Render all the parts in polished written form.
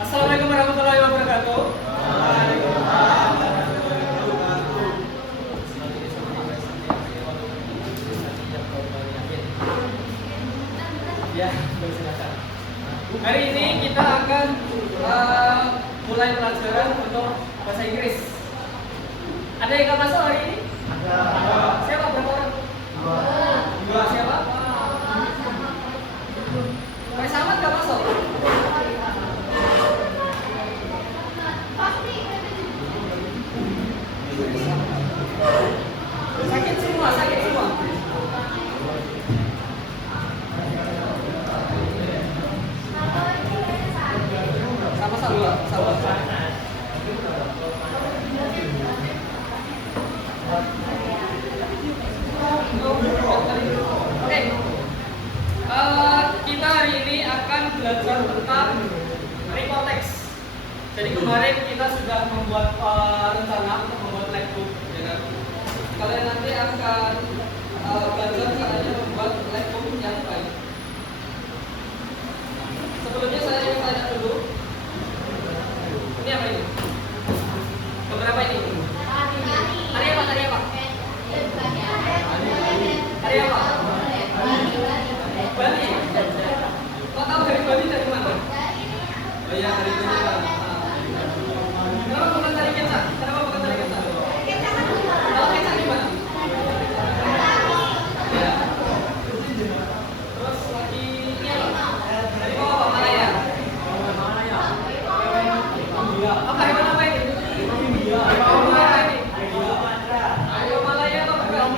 Assalamualaikum warahmatullahi wabarakatuh. Ya, silakan. Hari ini kita akan mulai pelajaran untuk bahasa Inggris. Ada yang nggak masuk hari ini? Ada. Siapa berapa orang? Dua. Siapa? Pak Samad nggak masuk? Sakit semua. Sama. Oke. Kita hari ini akan belajar tentang report text. Jadi kemarin kita sudah membuat rencana untuk membuat flagbook, ya kan? Kalian nanti akan belajar caranya membuat flagbook yang baik. Sebelumnya saya ingin tanya dulu. Ini apa ini? Beberapa ini? Hari apa? Hari apa? Bali. Kau tahu dari Bali dari mana? Oh iya, dari Bali. Kenapa bukan dari kecap? Kalau kecap di mana? Ya. Terus lagi ini apa? Dari bawah Malaya. Apa hewan apa ini? Hewan apa ini? Ayo Malaya atau bukan?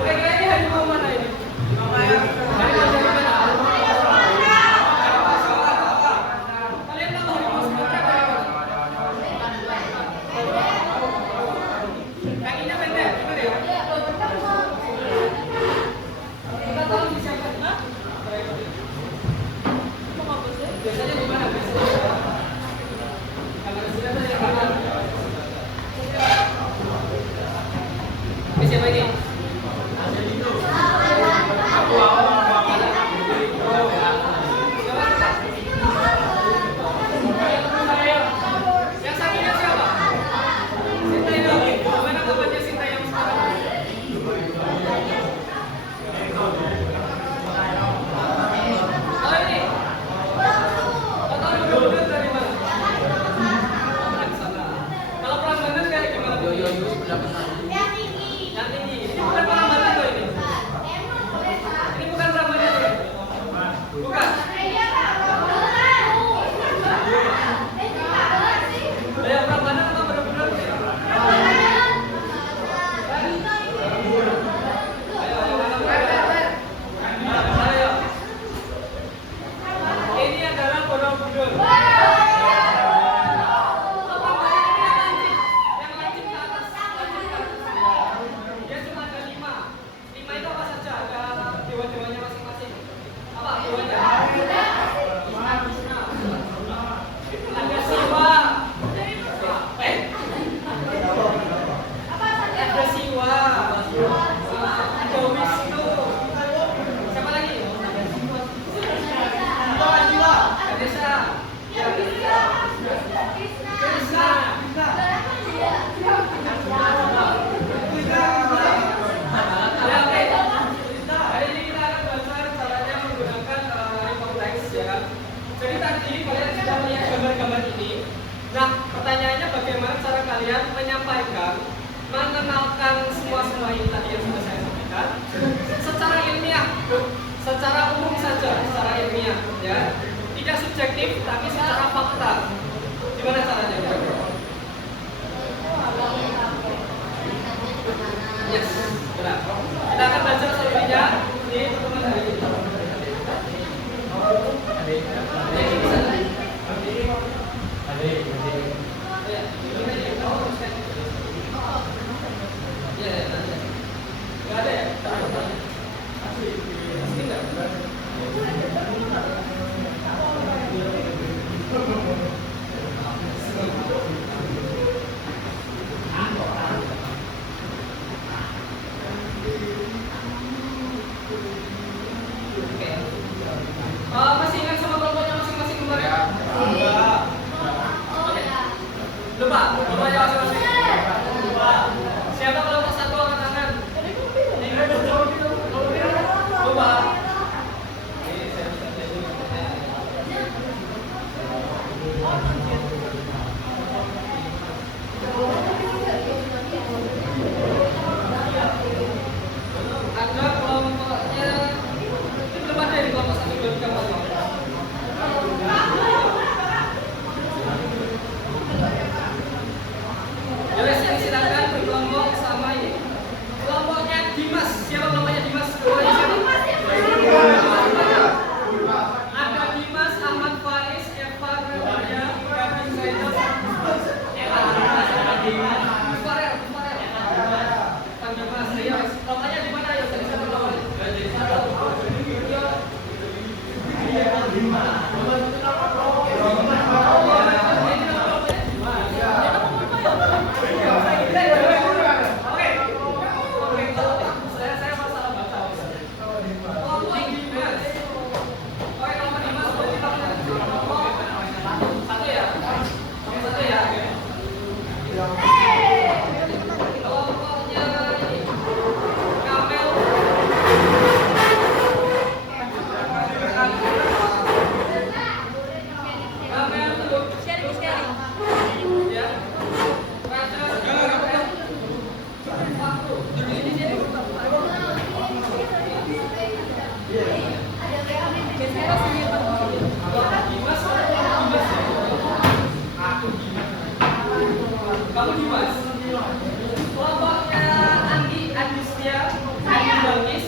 Kira-kira ini harimau mana ini? Harimau dari mana? Kalian tahu harimau Sumatera apa? Kakinya pendek, benar ya? Kita tahu di siapa? Biasanya di mana? Kalau di sini ada kanan. Ini siapa ini? Yang satunya siapa? Sinta ini. Gimana kabarnya Sinta yang sekarang? Oh ini. Atau bener dari mana? Kalau Prambanan kayak gimana? Yang tinggi. Ini bukan Prambanan loh ini. Ini bukan Prambanan ya? Bukan. Yang Prambanan atau benar-benar? Ayo. Ini adalah Borobudur. Yang lancip ke atas. Dia cuma ada 5. 5 itu apa saja? Ada dewa-dewanya masing-masing. Apa dewanya? Ada Siwa. Ada Siwa. Ada Wisnu. Siapa lagi? Ganesha. Krishna. Ya, oke. Hari ini kita akan belajar caranya menggunakan report text, ya kan? Jadi tadi kalian sudah melihat gambar-gambar ini. Nah, pertanyaannya bagaimana cara kalian menyampaikan, mengenalkan semua ini tadi yang sudah saya sampaikan secara ilmiah, secara umum saja, secara ilmiah, ya. Tidak subjektif, tapi secara fakta. Gimana caranya? Yes, benar. Kita akan belajar selebihnya di pertemuan hari ini. Nggak ada ya? Pasti nggak. Dimas. Siapa kelompoknya Dimas? Kelompoknya siapa? Ada Dimas, Ahmad Faiz, Eva, Ramadan, Gavin Zainal, Farel. Kang Dimas, ya. Kelompoknya di mana ya? Tadi siapa kelompoknya? Kamu Dimas. Kelompoknya Andi, Adistia, Andi Bangkis.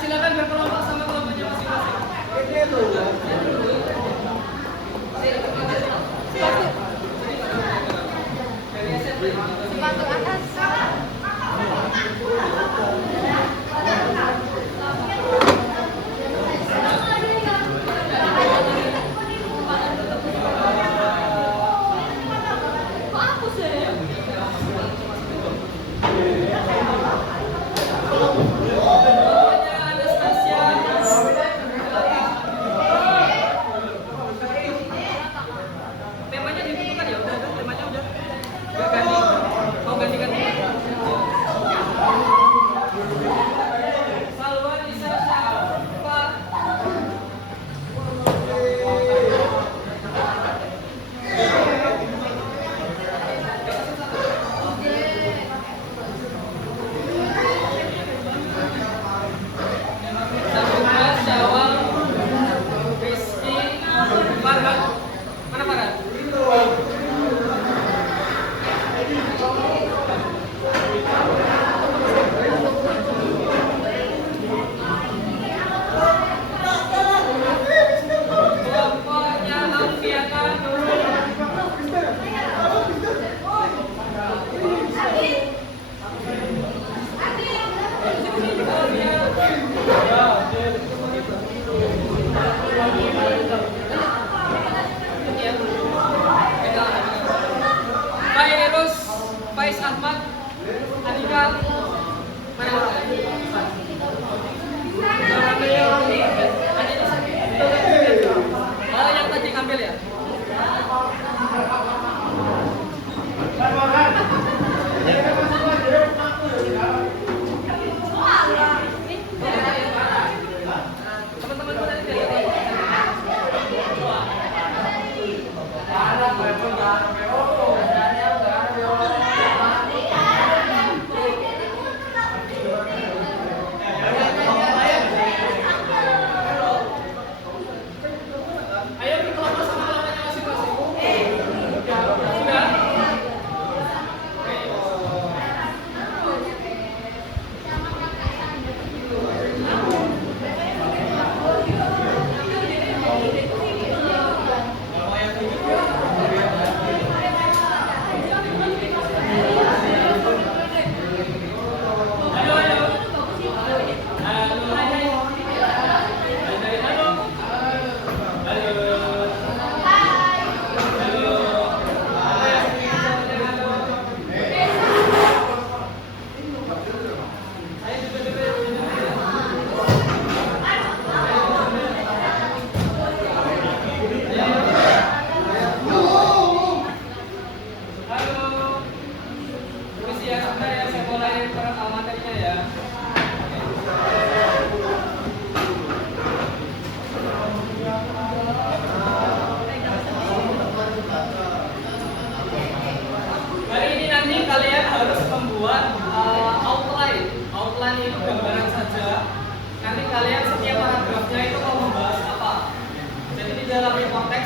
Silakan berkelompok sama kelompoknya masing-masing. Sepatu atas. Kok aku sih?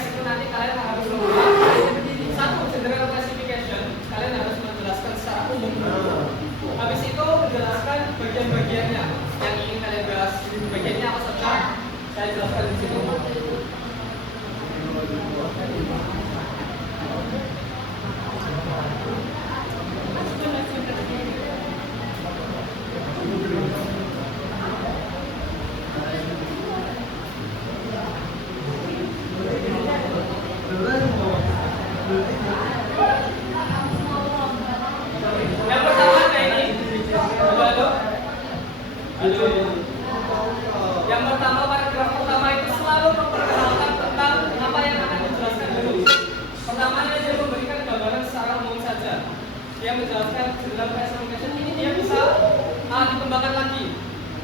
teks itu nanti kalian harus membuat satu general classification, kalian harus menjelaskan secara umum. Habis itu menjelaskan bagian-bagiannya yang ingin kalian bahas. Bagiannya apa saja? Saya jelaskan di sini. Yang pertama kayak ini. Halo. Yang pertama, paragraf pertama itu selalu memperkenalkan tentang apa yang akan dijelaskan dulu. Pertamanya dia memberikan gambaran secara umum saja. Dia menjelaskan general classification ini dia bisa dikembangkan lagi.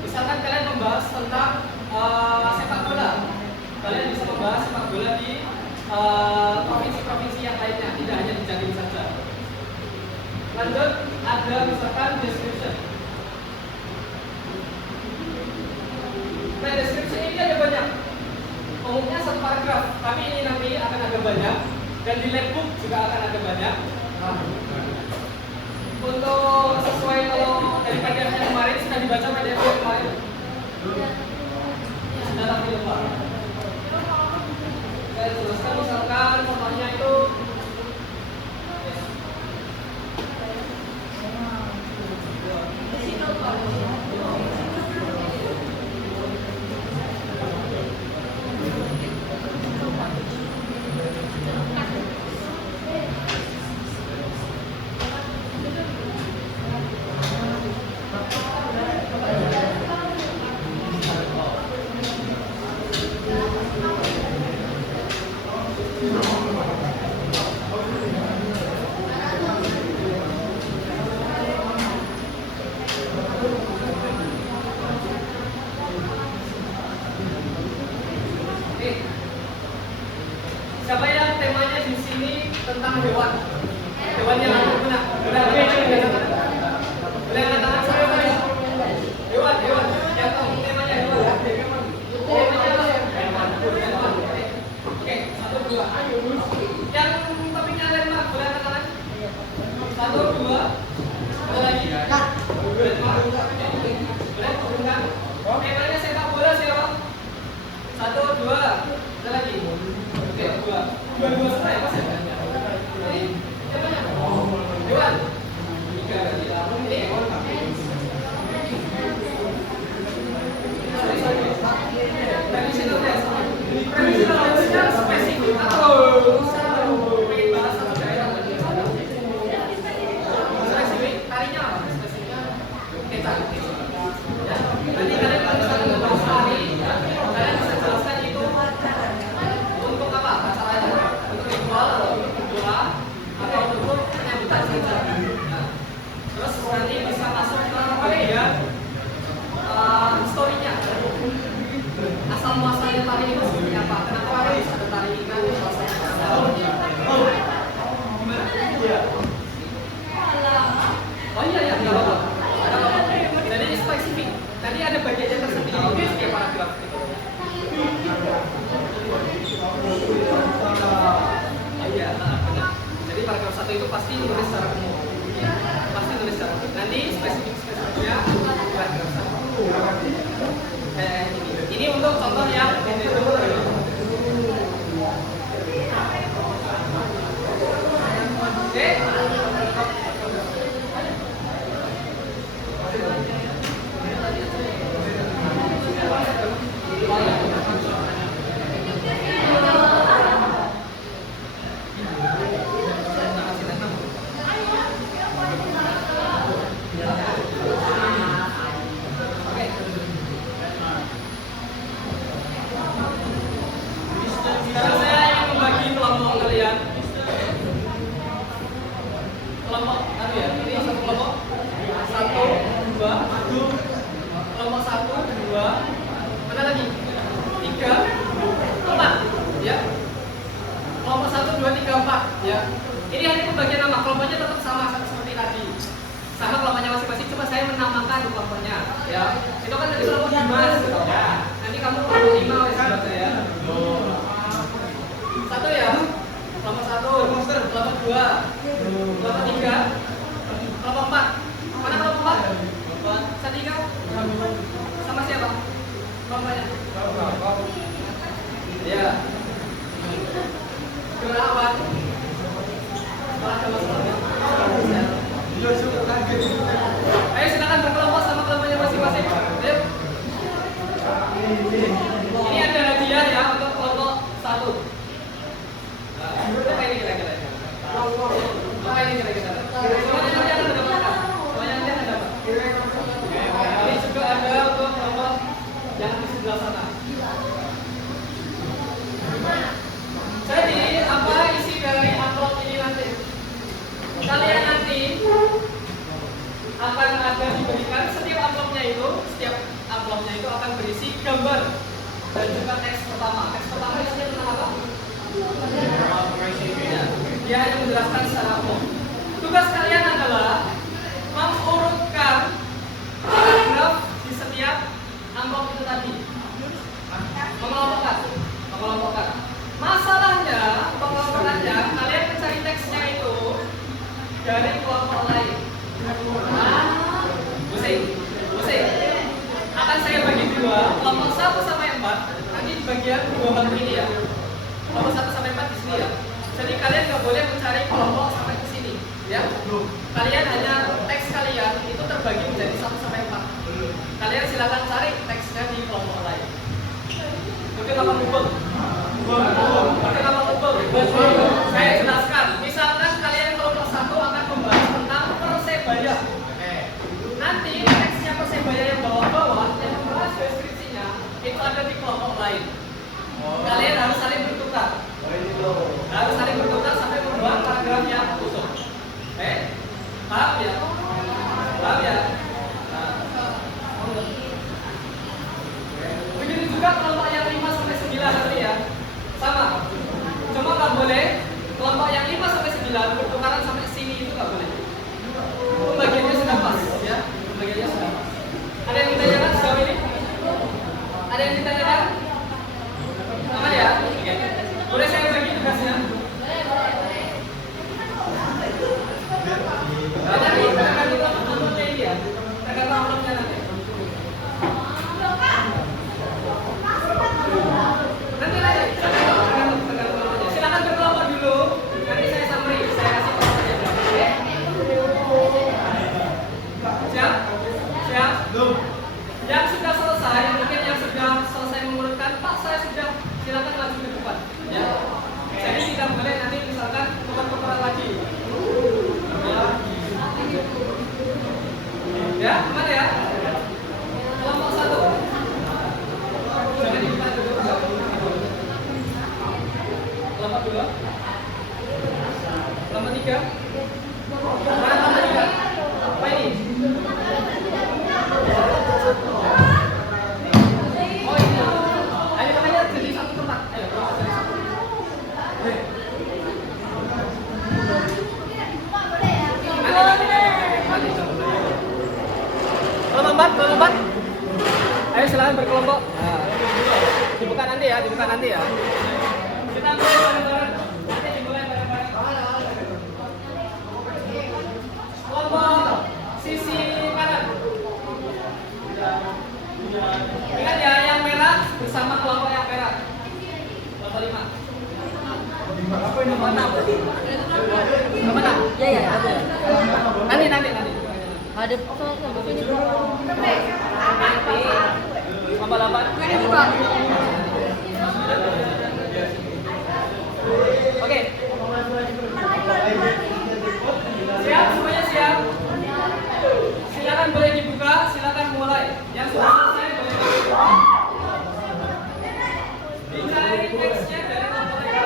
Misalkan kalian membahas tentang sepak bola, kalian bisa membahas sepak bola di provinsi-provinsi yang lainnya, tidak hanya di Jatim saja. Lanjut, ada misalkan description. Nah, description ini ada banyak. Umumnya satu paragraf, tapi ini nanti akan ada banyak. Dan di labbook juga akan ada banyak. Untuk sesuai kalau dari PDF yang kemarin sudah dibaca PDF yang kemarin. Sudah tapi lupa. Saya jelaskan misalkan contohnya itu siapa yang temanya di sini tentang hewan? Hewan yang benar. Hewan. Yang tahu temanya hewan. Temanya apa? Hewan. Oke, 1, 2. Yang topiknya landmark, boleh angkat tangan? 1, 2. Ada lagi? Boleh turunkan? Temanya sepak bola siapa? 1, 2. Ada lagi? Oke, 2 semua ya, Mas? Ini temanya hewan. 3 lagi. Traditional dance. Traditional dance-nya spesifik atau pengen bahas satu daerah? Spesifik, tarinya apa? Spesifiknya tari. Nanti kalian kalau misalkan membahas tari, kalian bisa jelaskan itu untuk apa? Acaranya? Untuk ritual atau untuk doa atau untuk penyambutan saja. Terus nanti bisa masuk ke bagian historinya. Asal muasalnya tari itu seperti apa? Kenapa harus ada tari ikan? Oh iya, nggak apa-apa. Jadi ini spesifik. Tadi ada bagiannya tersendiri. Oke, setiap paragraf itu. Iya, benar. Jadi paragraf 1 itu pasti nulis secara umum. Pasti nulis secara umum. Nanti spesifiknya paragraf 1. Ini untuk contoh yang oke. Sekarang saya ingin membagi kelompok kalian. Kelompok, ini satu kelompok. 1, 2. Kelompok 1, 2. Mana lagi? 3, 4. Ya. Kelompok 1, 2, 3, 4. Ya. Ini hanya pembagian nama. Kelompoknya tetap sama seperti tadi. Sama kelompoknya masing-masing. Cuma saya menamakan kelompoknya. Ya. Itu kan dari kelompok Dimas. Ya. Nanti kamu kelompok 5 oleh sahabat saya. 1, 2, kelompok 3, kelompok 4. Mana kelompok 4? Setika sama siapa? Kelompoknya? Ya. Kenapa? Ayo silakan berkelompok sama kelompoknya masing-masing. Ayo. Ini ada hadiah ya untuk kelompok 1. Apa ini kira-kira? Apa ini kira-kira? Semuanya nanti akan mendapatkan. Semuanya nanti akan dapat. Ini juga ada untuk kelompok yang di sebelah sana. Jadi apa isi dari amplop ini nanti? Kalian nanti akan ada diberikan setiap amplopnya itu akan berisi gambar dan juga teks pertama. Teks pertama isinya tentang apa? Dia hanya menjelaskan secara umum. Tugas kalian adalah mengurutkan paragraf di setiap amplop itu tadi. Mengelompokkan. Masalahnya, pengelompokannya kalian mencari teksnya itu dari kelompok lain. Pusing. Akan saya bagi dua, kelompok 1 sampai 4. Nanti di bagian dua hal ini ya. Kelompok 1 sampai 4 di sini ya. Jadi kalian nggak boleh mencari kelompok sampai ke sini, ya. Kalian hanya teks kalian itu terbagi menjadi 1 sampai 4. Kalian silakan cari teksnya di kelompok lain. Oke, apa pukul? Saya jelaskan. Misalkan kalian kelompok 1 akan membahas tentang Persebaya. Nanti teksnya Persebaya yang bawah-bawah yang membahas deskripsinya itu ada di kelompok lain. Kalian harus saling bertukar. Sampai membuat paragraf yang utuh. Paham ya? Begitu juga kelompok yang 5 sampai 9 nanti ya. Sama. Cuma nggak boleh kelompok yang 5 sampai 9 bertukaran sampai sini itu nggak boleh. Pembagiannya sudah pas ya. Ada yang ditanyakan sejauh ini? Ada yang ditanyakan? Aman ya? Oke. Boleh saya bagi tugasnya? Tergantung amplopnya ini ya. Tergantung amplopnya nanti. Silakan berkelompok dulu. Nanti saya summary, saya kasih tahu. Siap? Yang sudah selesai, mungkin yang sudah selesai mengurutkan, Pak saya sudah, silakan lanjut ke depan. Ya. Jadi tidak boleh nanti misalkan tukar-tukaran lagi. Ya, aman ya? Kelompok 1. Jangan dibuka dulu. Kelompok 2. Kelompok 3. Mana kelompok 3? Apa ini? Oh ini. Ayo makanya jadi satu tempat. Ayo cari satu. Kelompok 4. Ayo silakan berkelompok. Nah, dibuka nanti ya. Kita mulai bareng-bareng. Nanti dimulai bareng-bareng. Kelompok sisi kanan. Ingat ya, yang merah bersama kelompok yang merah. Kelompok 5. Kelompok 6. Kelompok 6. Ya. Nanti. Ada kelompok ini. Nanti. Kelompok 8. Oke. Siap, semuanya siap. Silakan boleh dibuka, silakan mulai. Yang sudah selesai boleh dibuka. Dicari teksnya dari kelompok mereka.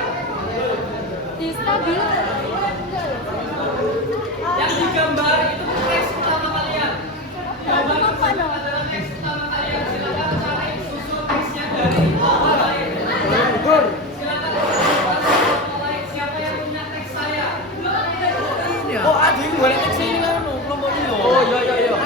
Stabil. Yang digambar itu teks utama kalian. Gambar pertama adalah teks utama kalian. Silakan cari susun teksnya dari kelompok lain. Silakan kelompok lain. Siapa yang punya teks saya? Oh, ada yang boleh teks ini kan kelompok ini. Oh, iya.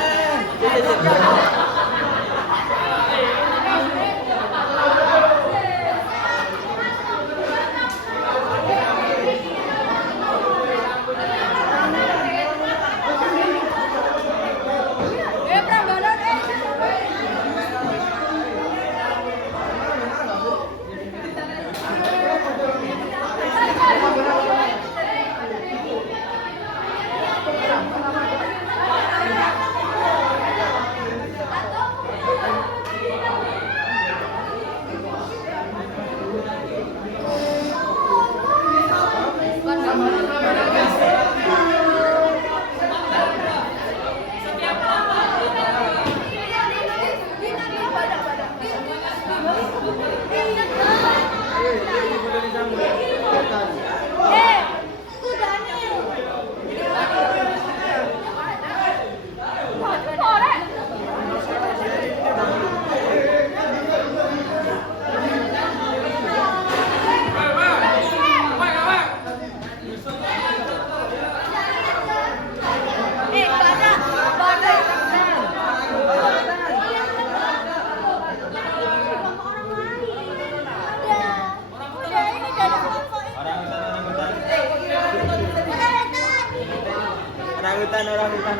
Orangutan.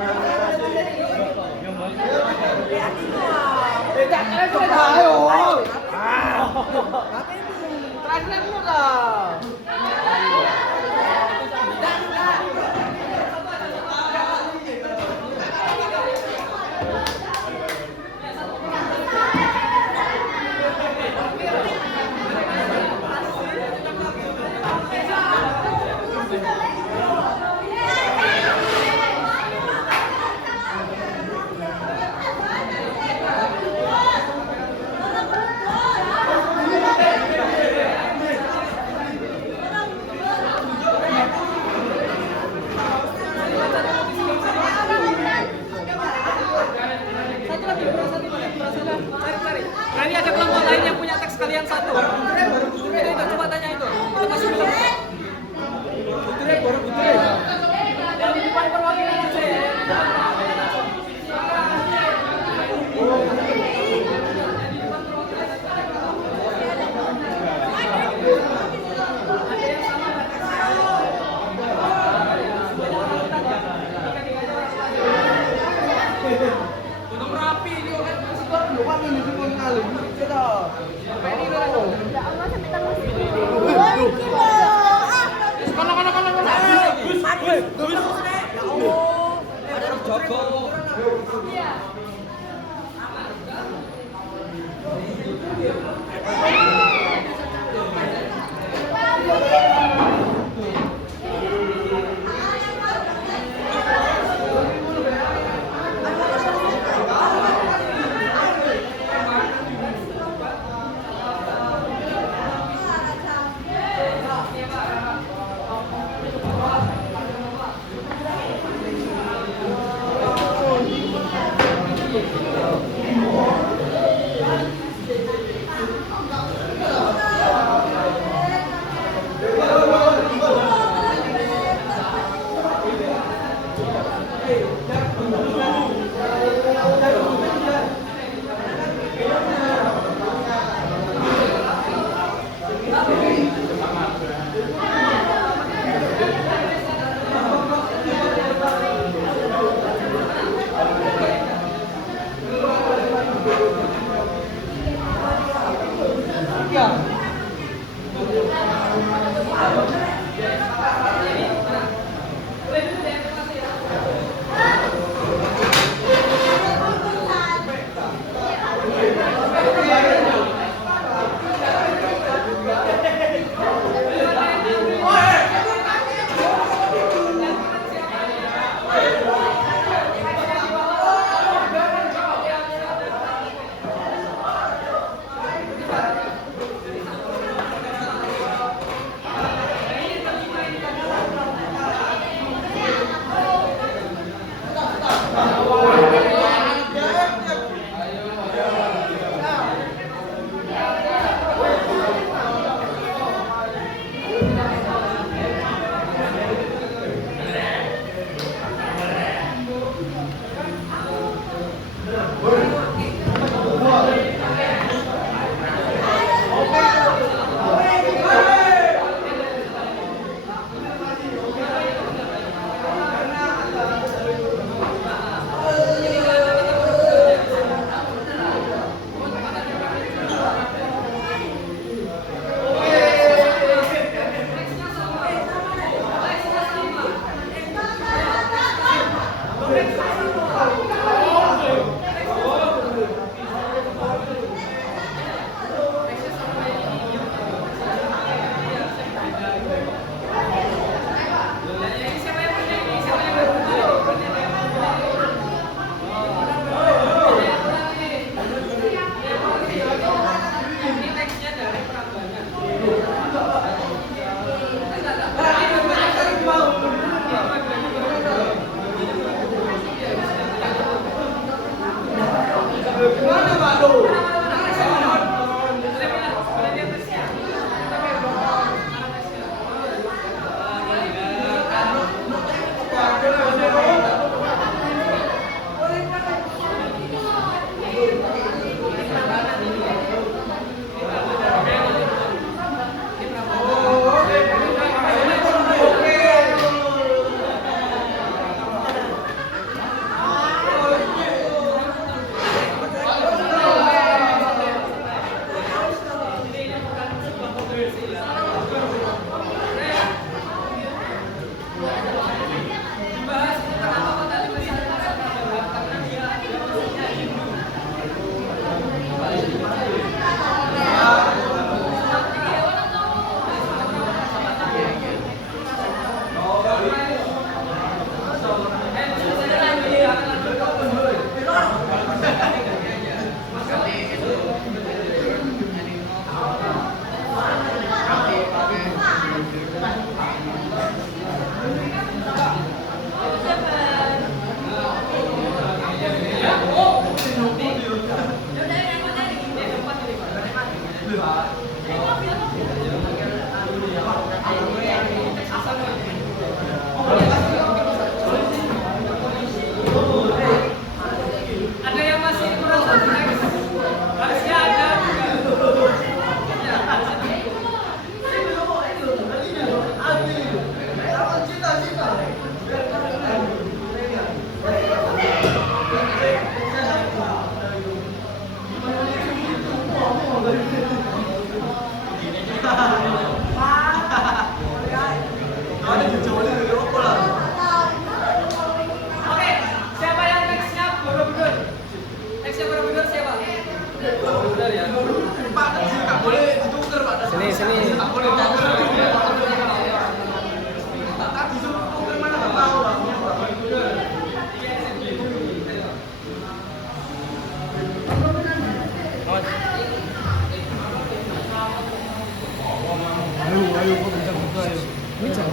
Terakhir dulu dah. Nah, ini ada kelompok lain yang punya teks kalian satu. Itu coba tanya itu. Itu masih belum. Yang di depan perwakilan aja ya. Untuk rapi ini kan Lupa nih itu kali. Kita.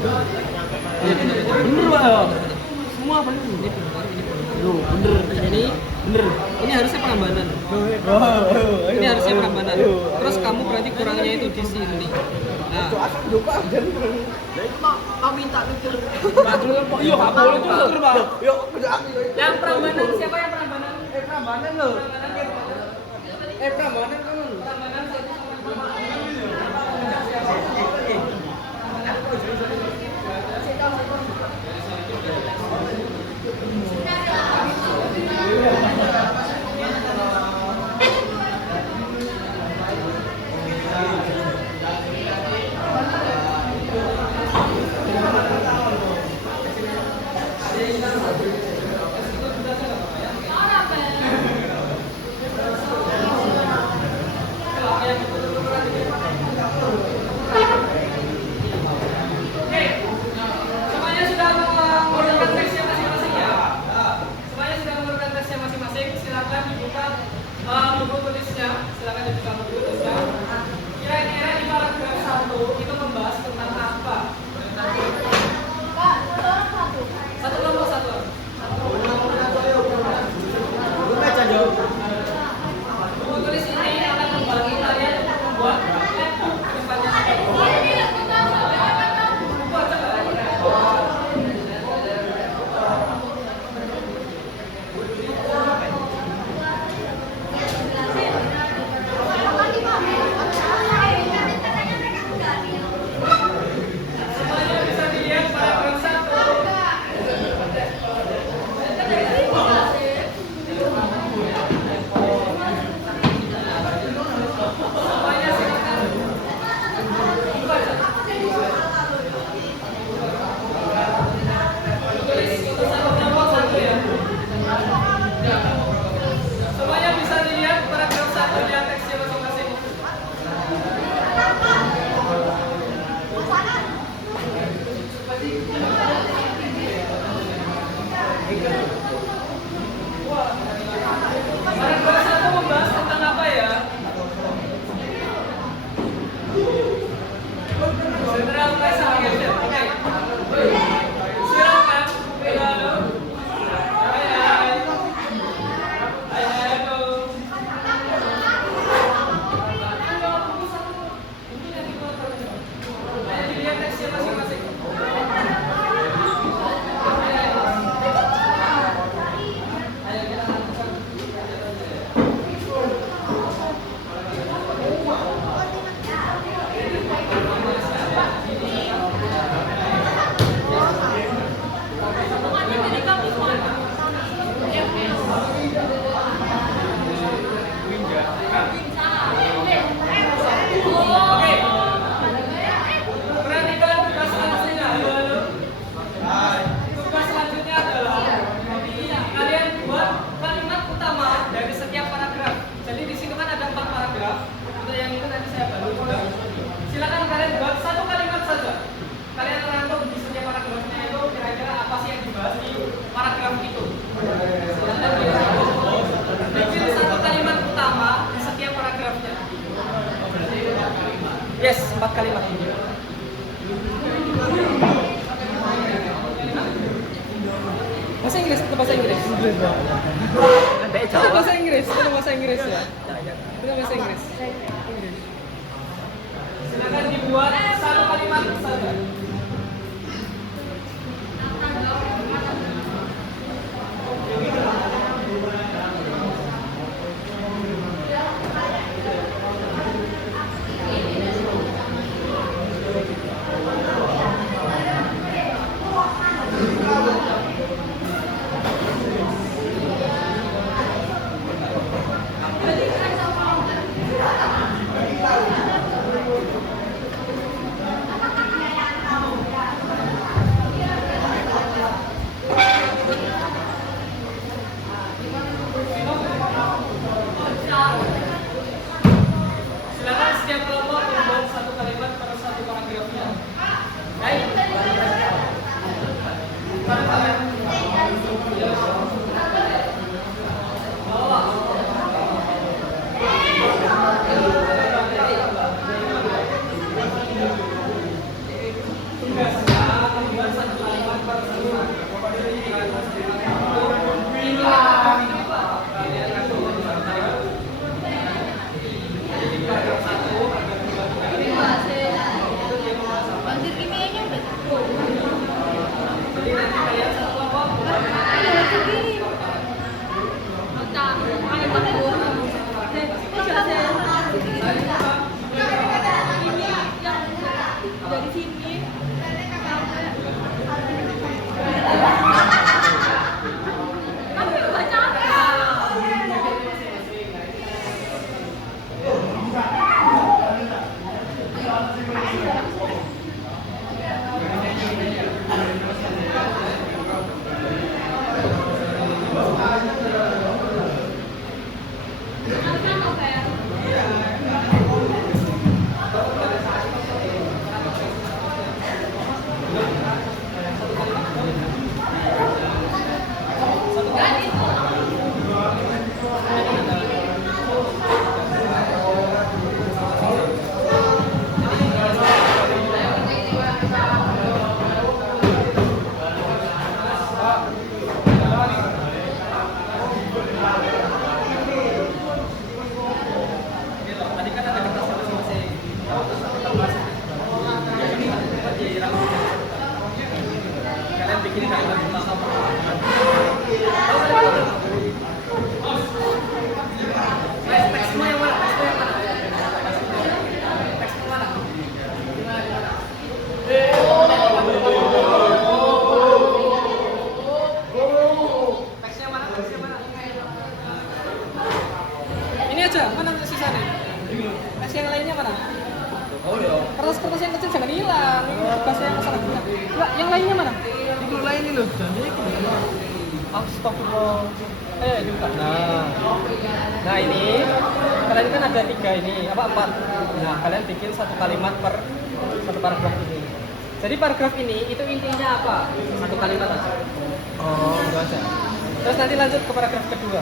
Bener Pak. Semua bener. Ini benar, ini benar. Loh, bener. Ini Bener. ini harusnya Prambanan. Ini harusnya Prambanan. Terus kamu berarti kurangnya itu di sini. Nah, Asal juga dan. Lah itu mah minta mikir. Iya, Pak boleh tuker, Pak. Yo, yang Prambanan siapa yang Prambanan? Prambanan loh. Prambanan kamu. Prambanan semuanya sudah mengurutkan teksnya masing-masing ya. Semuanya sudah mengurutkan teksnya masing-masing. Silakan dibuka buku tulisnya. Silakan dibuka buku tulisnya. Kira-kira di paragraf 1 itu membahas tentang apa? Satu kelompok satu. Buku tulis ini akan membantu kalian untuk membuat laptop ke depannya. Semuanya bisa dilihat paragraf 1. Semuanya silakan dibaca. Tulis untuk satu kelompok satu ya. Semuanya bisa dilihat paragraf 1 di teksnya masing-masing. Paragraf 1 membahas tentang apa ya? General classification. Oke. Silakan. Halo. Hai hai. Hai hai, halo. Ayo dilihat teksnya masing-masing. Ayo kita lakukan. Oke. Perhatikan tugas selanjutnya. Halo, halo. Tugas selanjutnya adalah kalian buat kalimat utama dari setiap paragraf. Jadi di sini kan ada 4 paragraf. Untuk yang itu nanti saya bantu juga. Silakan kalian buat satu kalimat saja. Kalian rangkum di setiap paragrafnya itu kira-kira apa sih yang dibahas di paragraf itu. Silakan bikin satu kalimat utama di setiap paragrafnya. Yes, 4 kalimat. Bahasa Inggris, itu bahasa Inggris. Itu bahasa Inggris, itu bahasa Inggris ya. Itu bahasa Inggris. Silakan dibuat satu kalimat saja. satu kalimat per satu. Kalian rangkum jadi satu kalimat. Jadi paragraf 1, paragraf 2. Banjir kimianya udah. Jadi nanti kalian satu kelompok. Dari sini Tadi kan ada kertas masing-masing. Kalian bikin kalimat pertama. Teks semua yang mana? Teks yang mana? Teks yang mana? Teksnya mana? Teksnya mana? Ini aja, mana sisanya? Teks yang lainnya mana? Oh ya. Kertas-kertas yang kecil jangan hilang. Ini kertas yang masyarakat. Enggak, yang lainnya mana? Itu lain ini loh, jadi Astagfirullah. Ini buka. Nah ini kalian kan ada 3 ini, apa 4. Nah kalian bikin satu kalimat per satu paragraf ini. Jadi paragraf ini itu intinya apa? Satu kalimat aja. oh itu aja. Terus nanti lanjut ke paragraf kedua.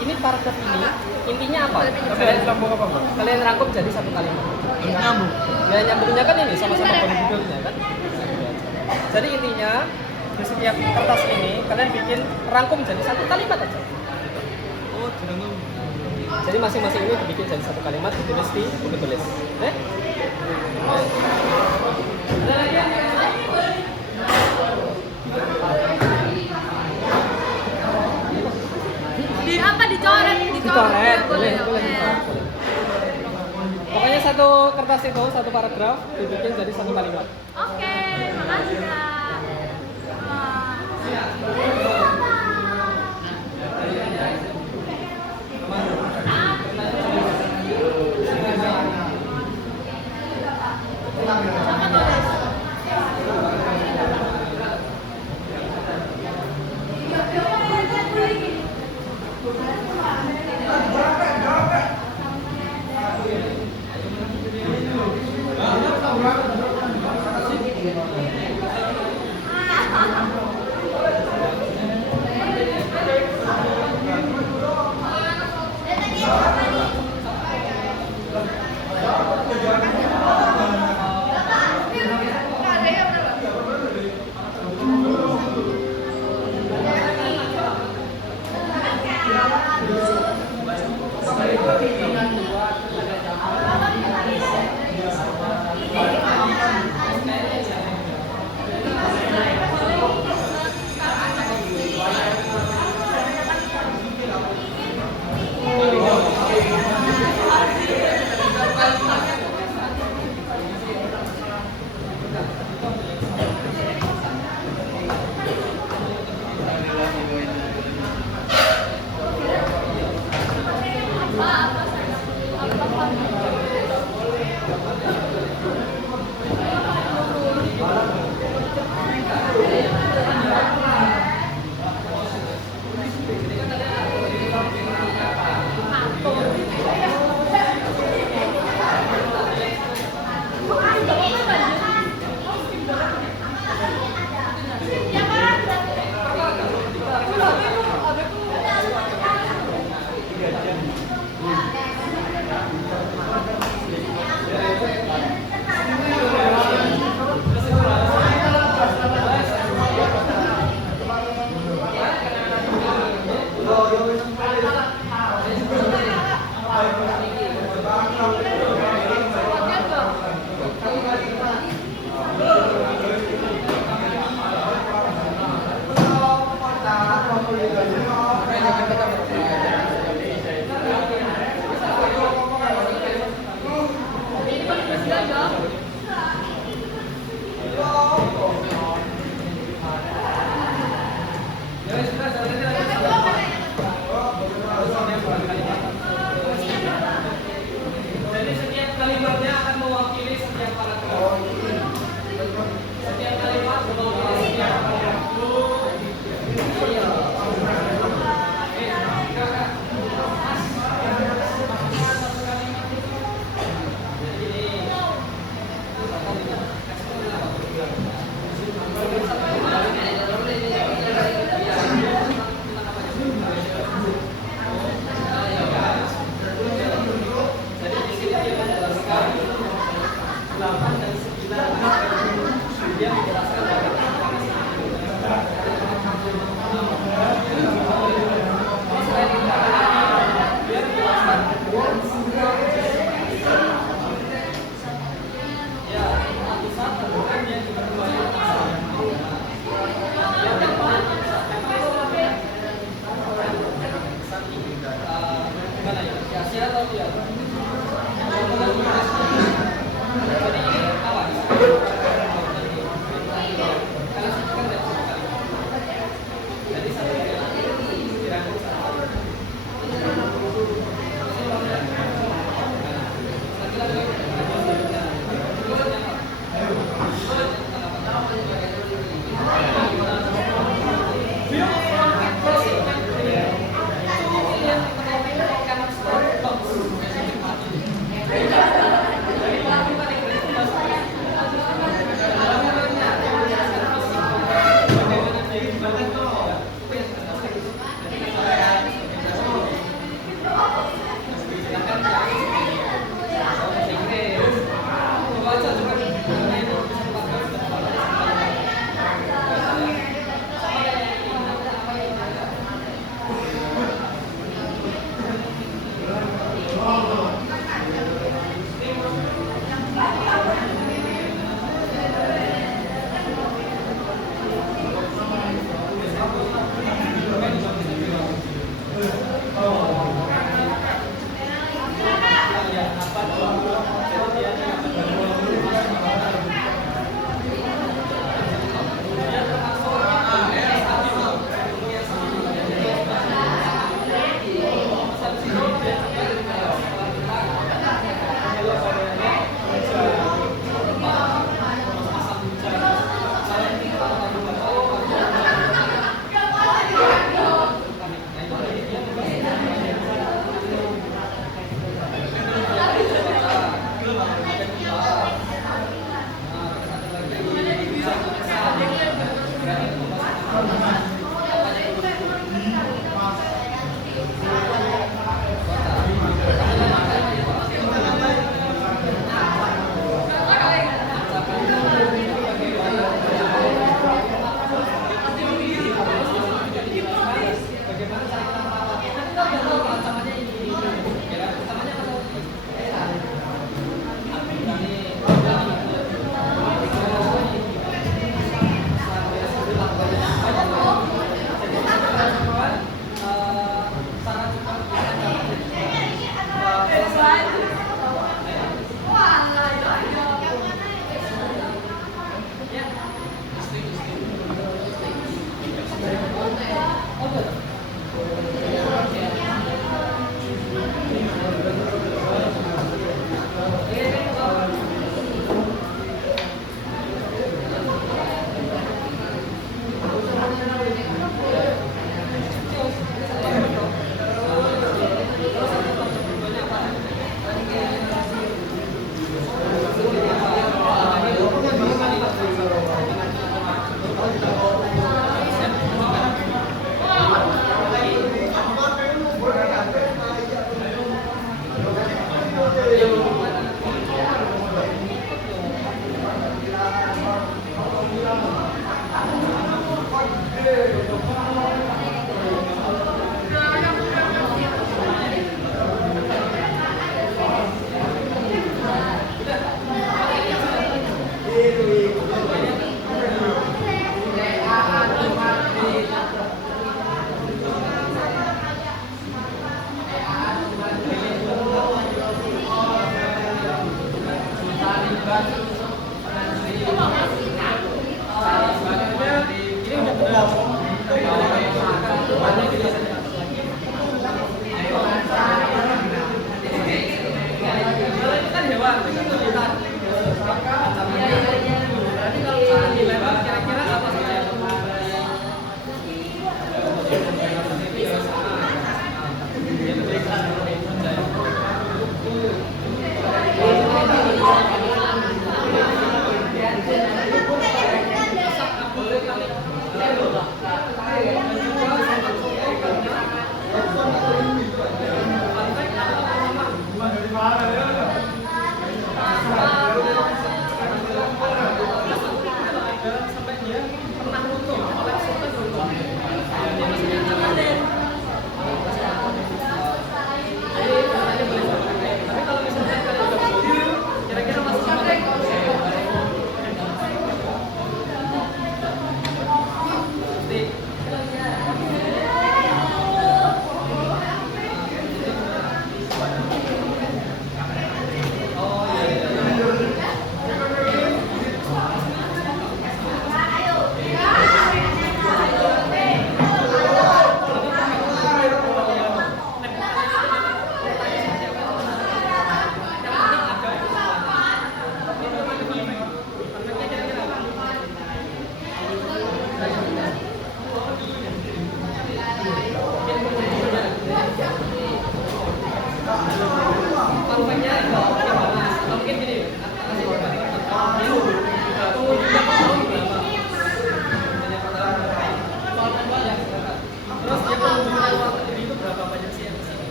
Ini paragraf ini intinya apa? Tapi ada sambung apa enggak? Kalian rangkum jadi satu kalimat. Nyambung. Ya nyambungnya kan ini sama-sama Borobudur-nya kan. Jadi intinya di setiap kertas ini kalian bikin rangkum jadi satu kalimat aja. Oh, dirangkum. Jadi masing-masing ini dibikin jadi satu kalimat ditulis di buku tulis. Ada lagi yang di apa dicoret dicoret, boleh, ya, boleh dicoret. Pokoknya satu kertas itu satu paragraf dibikin jadi satu kalimat. Oke, makasih Kak.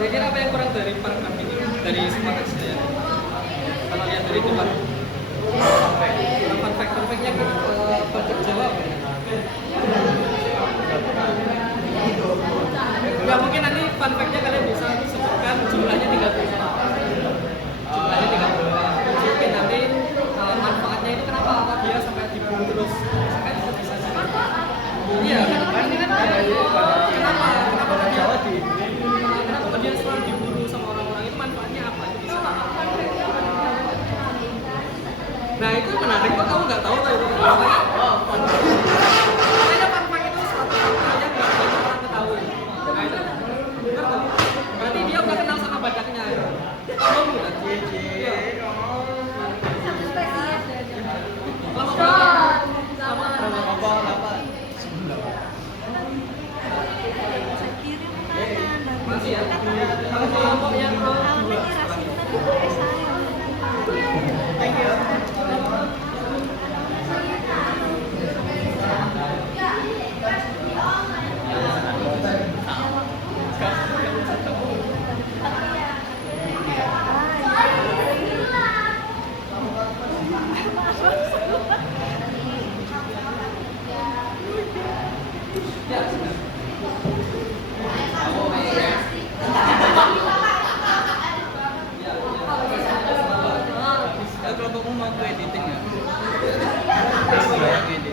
Kira-kira apa yang kurang dari Park ini dari semangat saya? Kalau lihat dari depan, fun fact-nya budget Jawa. Ya mungkin nanti fun fact-nya kalian bisa sebutkan jumlahnya 32. Jumlahnya 32. Mungkin nanti manfaatnya itu kenapa dia sampai diburu terus sampai itu bisa sih? Iya, kan ini kan kenapa dia selalu diburu sama orang-orang itu manfaatnya apa? Nah itu menarik kok kamu nggak tahu tuh itu namanya. Pokoknya fun fact itu suatu hal yang nggak banyak orang ketahui. Nah itu benar nggak? Berarti dia udah kenal sama bacaknya. Kamu nggak? Iya. Lama banget. Lama. Masih ya? Kalau kelompok yang kedua. Thank you. Kelompokmu mau gue editing nggak? Edit.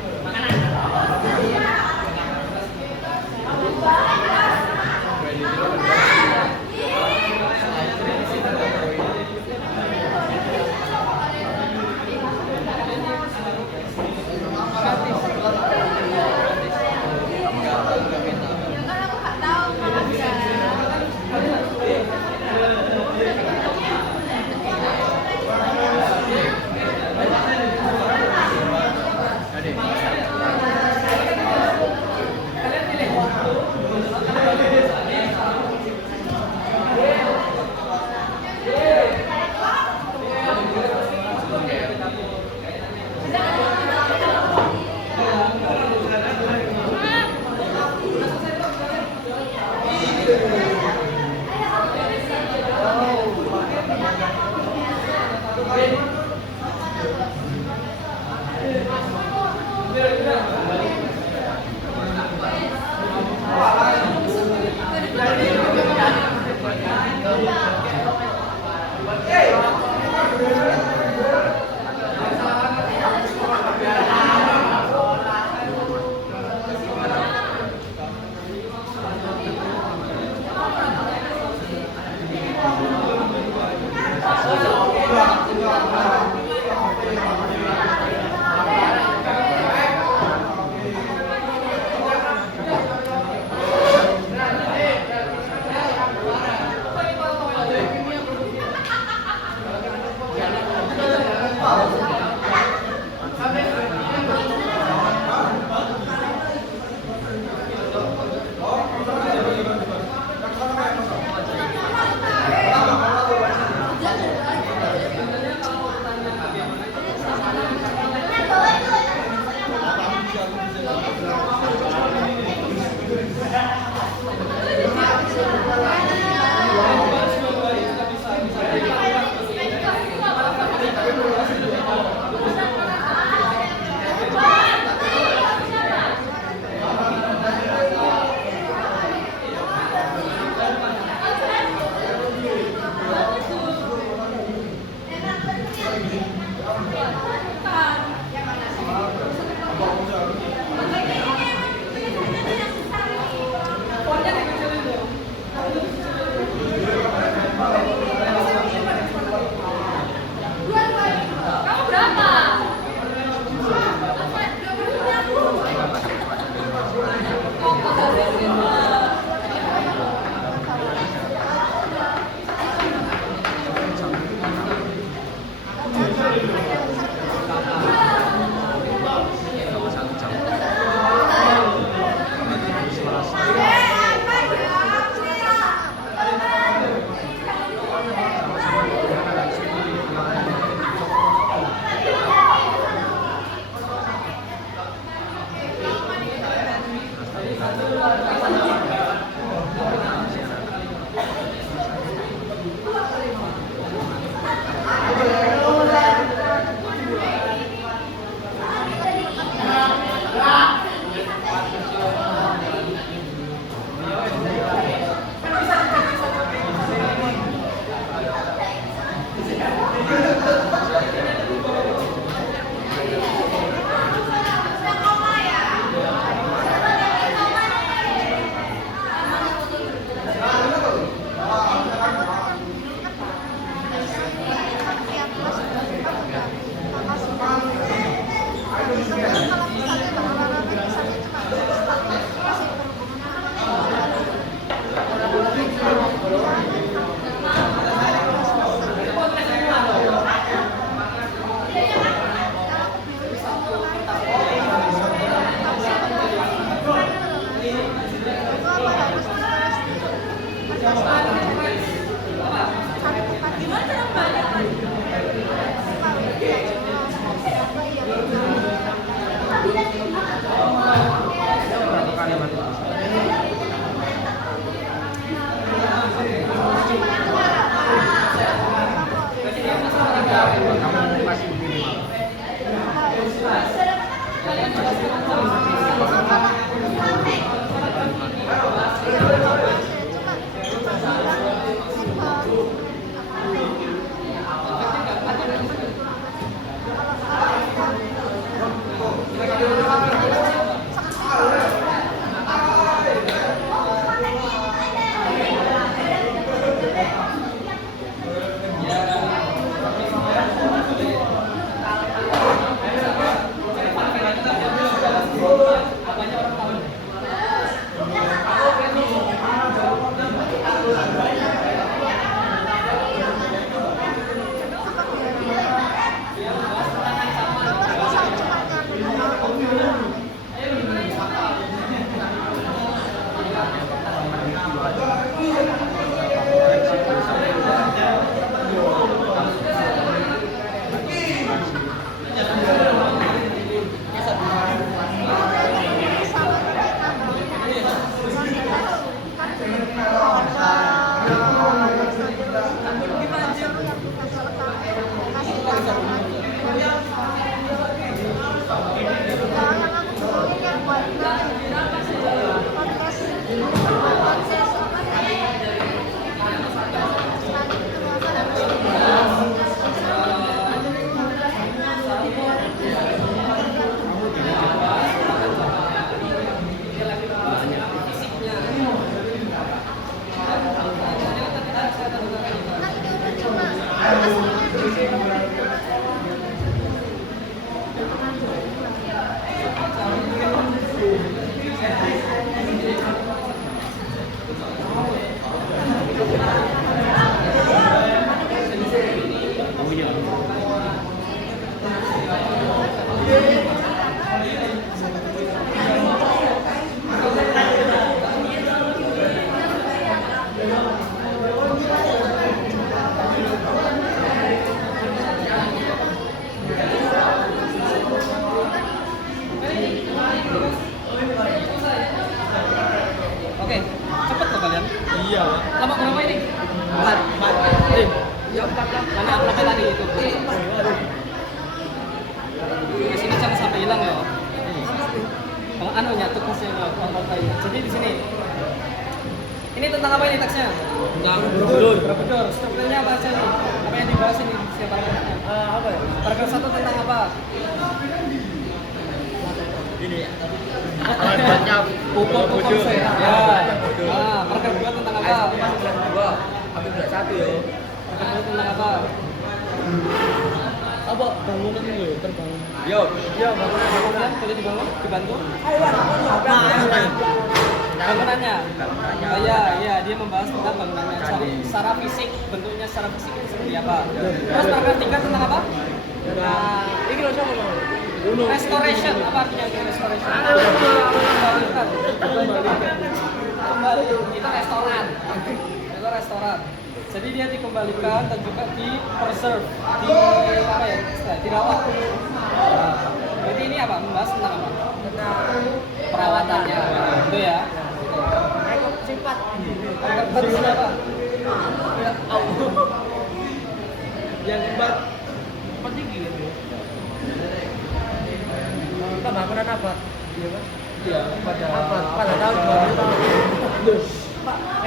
Oke, cepet loh kalian. Iya. Lama berapa ini? 4. Ya 4 lah. Mana uploadnya tadi itu? Di sini jangan sampai hilang ya. Kalau anunya tugasnya kontak-kontaknya. Jadi di sini. Ini tentang apa ini teksnya? Tentang Borobudur. Borobudur. Strukturnya apa aja nih? Apa yang dibahas ini? Siapa paragrafnya? Apa ya? Paragraf 1 tentang apa? Ini ya. Alamatnya Pupuk Borobudur. ya. Paragraf 2 tentang apa? Aku belas 1 ya. Paragraf 2 tentang apa? Apa bangunan itu terbangun? Yo, Bangunan boleh dibangun? Dibantu? Bangunannya. Oh, iya, dia membahas tentang bangunannya secara fisik, bentuknya secara fisik itu seperti apa. Terus paragraf 3 tentang apa? Ini loh siapa loh? Restoration, apa artinya restoration? Kembali, itu restoran. Itu restoran. Jadi dia dikembalikan dan juga di preserve, di apa ya? Dirawat. Berarti ini apa? Membahas tentang apa? Perawatannya, itu ya. Sifat. Paragraf apa? Yang keempat tinggi gitu. Bangunan apa? Iya kan? Iya, pada tahun 2000.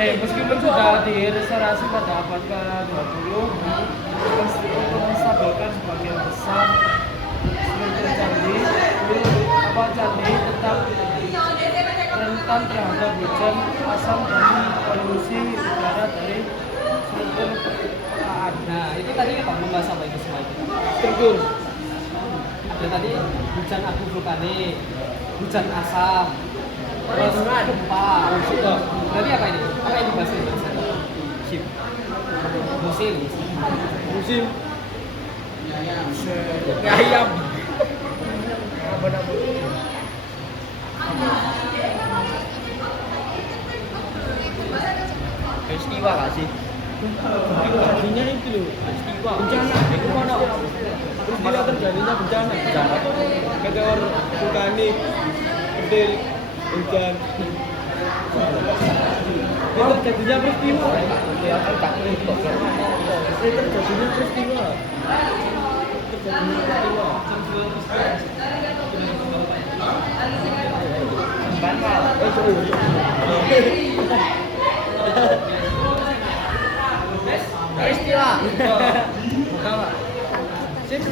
Meskipun sudah direstorasi pada abad ke-20, untuk menstabilkan sebagian besar struktur candi, candi tetap rentan terhadap hujan, asam dan polusi udara dari struktur permukaan. Nah, itu tadi apa? Membahas apa itu semua itu? Struktur. Ada tadi hujan abu vulkanik, hujan asam, terus gempa. Berarti apa ini? Apa yang dibahas ini? Musim. Musim. Ayam. Peristiwa gak sih? Terjadinya itu loh, peristiwa. Bencana. Itu mana? Peristiwa terjadinya bencana. Meteor vulkanik, bedil, hujan. Itu terjadinya peristiwa. Ya kan tak itu. Terjadinya peristiwa. Terjadinya peristiwa. Peristiwa. Sip.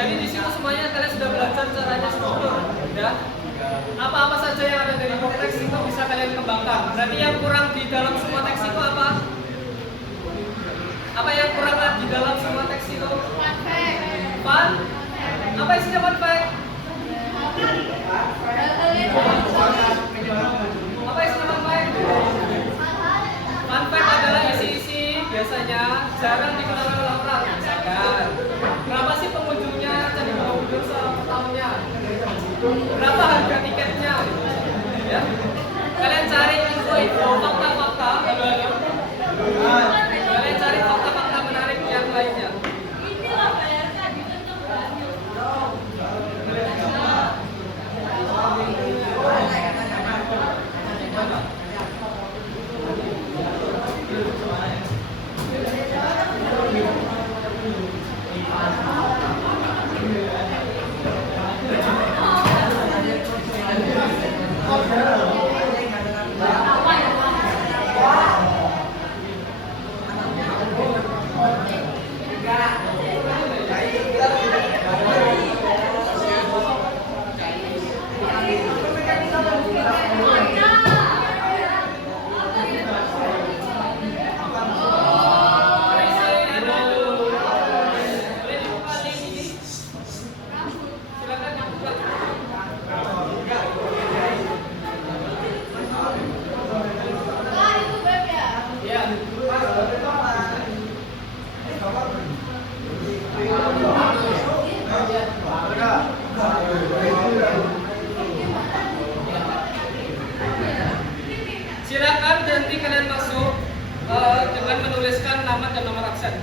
Jadi di situ semuanya kalian sudah belajar caranya struktur, ya. Apa-apa saja yang ada dari teks itu bisa kalian kembangkan. Berarti yang kurang di dalam semua teks itu apa? Apa yang kurang di dalam semua teks itu? Fun? Apa isinya fun fact? Apa isinya fun fact? Fun fact adalah isi-isi biasanya jarang diketahui oleh orang. Misalkan, berapa sih pengunjungnya Candi Borobudur setahunnya? Berapa harga tiketnya? Ya. Kalian cari info-info, fakta-fakta, kalian cari fakta-fakta menarik yang lainnya. Silakan nanti kalian masuk dengan menuliskan nama dan nomor absen,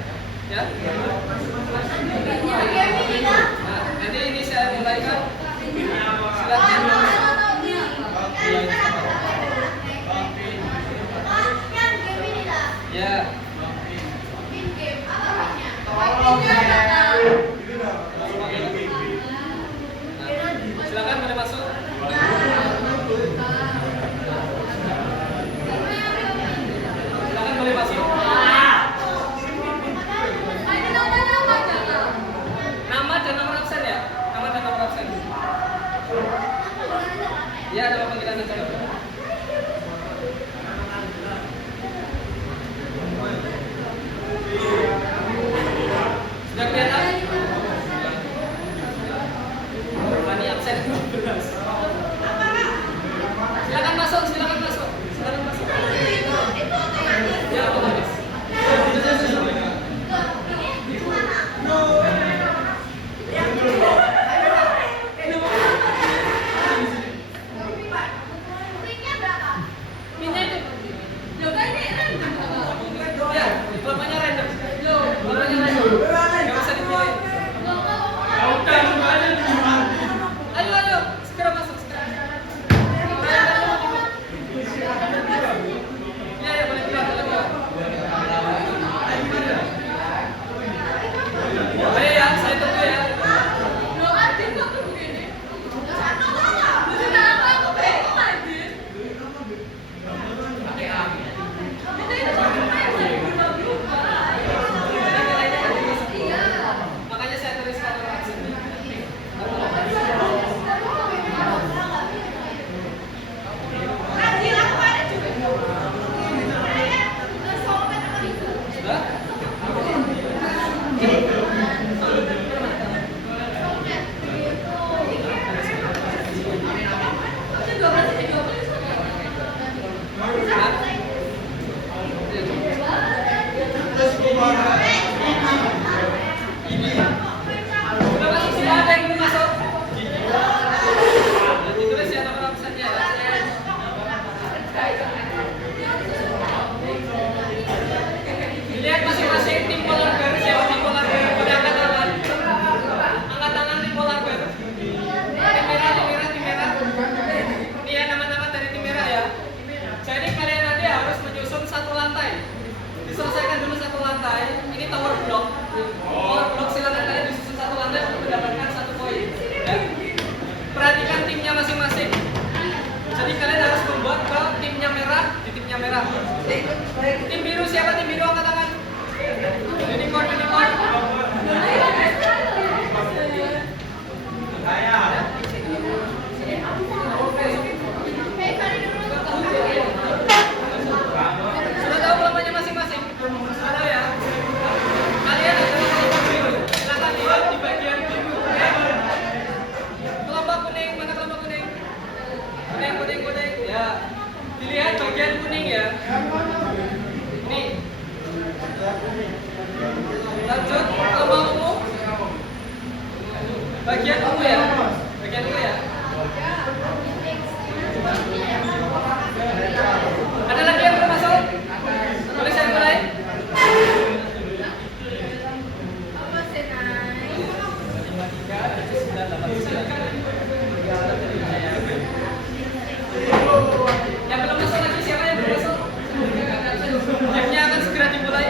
ya. Nah, jadi ini saya mulaikan. Silakan. Ya, nama panggilan aja. Sudah kelihatan? Fani absen 12. Silakan masuk, silakan masuk. Silakan masuk. Ya, otomatis. Ya, kelapanya random. Kelapanya random. Nggak bisa dipilih. Ayo, ayo, segera masuk, segera. Ya, ya, boleh keluar, boleh keluar. Ayo ya, saya tunggu ya. Makanya saya tuliskan nomor absen. Sudah? Sudah masuk, sudah ada yang belum masuk? Ditulis ya nomor absennya. Dilihat masing-masing tim polar bear, siapa tim polar bear, pada angkat tangan. Angkat tangan tim polar bear. Tim merah, tim merah, tim merah. Ini ya nama-nama dari tim merah ya. Jadi kalian nanti harus menyusun satu lantai. Diselesaikan dulu satu lantai. Ini tower block. Tower block silakan kalian disusun satu lantai untuk mendapatkan satu poin. Ya. Perhatikan timnya masing-masing. Jadi kalian harus membuat ke timnya merah di timnya merah. Tim biru siapa? Tim biru angkat tangan. Unicorn, unicorn. Sudah tahu kelompoknya masing-masing? Sudah ya. Kalian adalah kelompok biru. Silakan lihat di bagian biru. Kelompok kuning, mana kelompok kuning? Kuning, kuning, kuning. Ya. Dilihat bagian kuning ya. Ini. Lanjut kelompok ungu. Bagian ungu ya. Bagian ungu ya. Ada lagi yang belum masuk? Boleh saya mulai? Yang belum masuk lagi siapa yang belum masuk? Jamnya akan segera dimulai.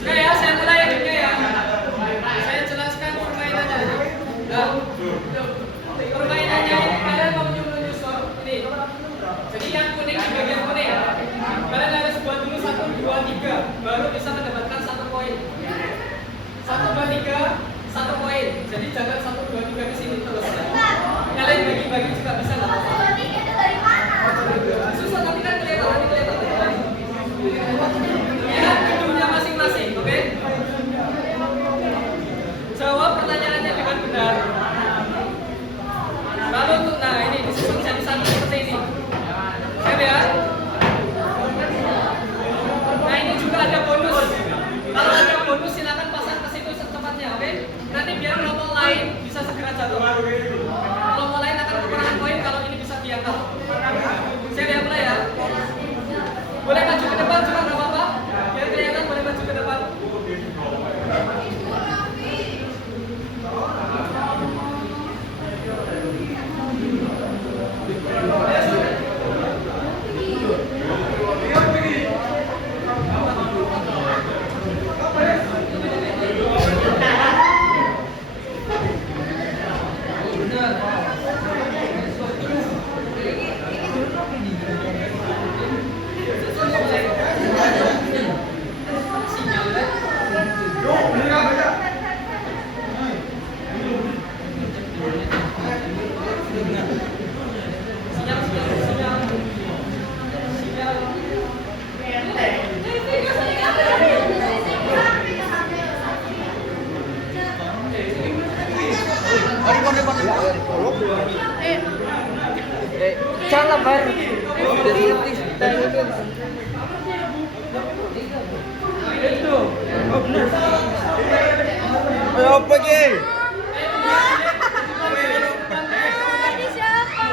Sudah ya, saya mulai gamenya ya. Saya jelaskan permainannya. Nah, permainannya ini kalian mau menyusun ini. Jadi yang kuning di bagian kuning. Kalian harus buat dulu 1, 2, 3, baru bisa mendapatkan 1 poin. 1, 2, 3, 1 poin. Jadi jangan 1, 2, 3 di sini terus. Kalian bagi-bagi juga bisa lah. Susah tapi kan kelihatan, kelihatan. Lihat hidungnya masing-masing, oke? Jawab pertanyaannya dengan benar. Lalu untuk, nah ini disusun jadi satu seperti ini. Siap ya? Nah ini juga ada bonus. Kalau ada bonus silakan pasang ke situ secepatnya, oke? Nanti biar kelompok lain bisa segera jatuh. Kelompok lain akan kekurangan poin kalau ini bisa diangkat. Siap ya, mulai ya? Boleh maju ke depan juga nggak apa-apa. Biar kelihatan boleh maju ke depan. Jangan bar. Itu. Oh benar. Ayo apa ki? Ini siapa?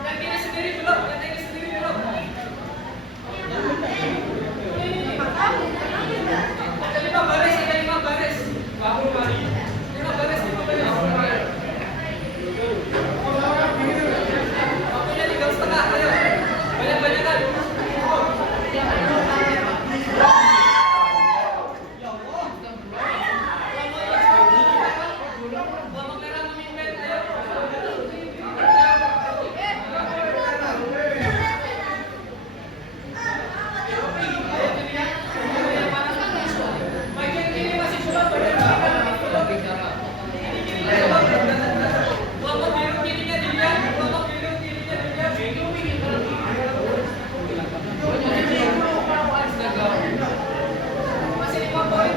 Yang ini sendiri belum, yang ini sendiri belum. Ada 5 baris, ada 5 baris. Bahu mari. 5 baris, 5 baris. Waktunya 3,5, ayo. Banyak-banyakan. Kelompok merah memimpin, ayo. Bagian kiri masih sulam, bagian kiri kelompok biru kirinya dilihat, kelompok biru kirinya dilihat. Masih 5 poin.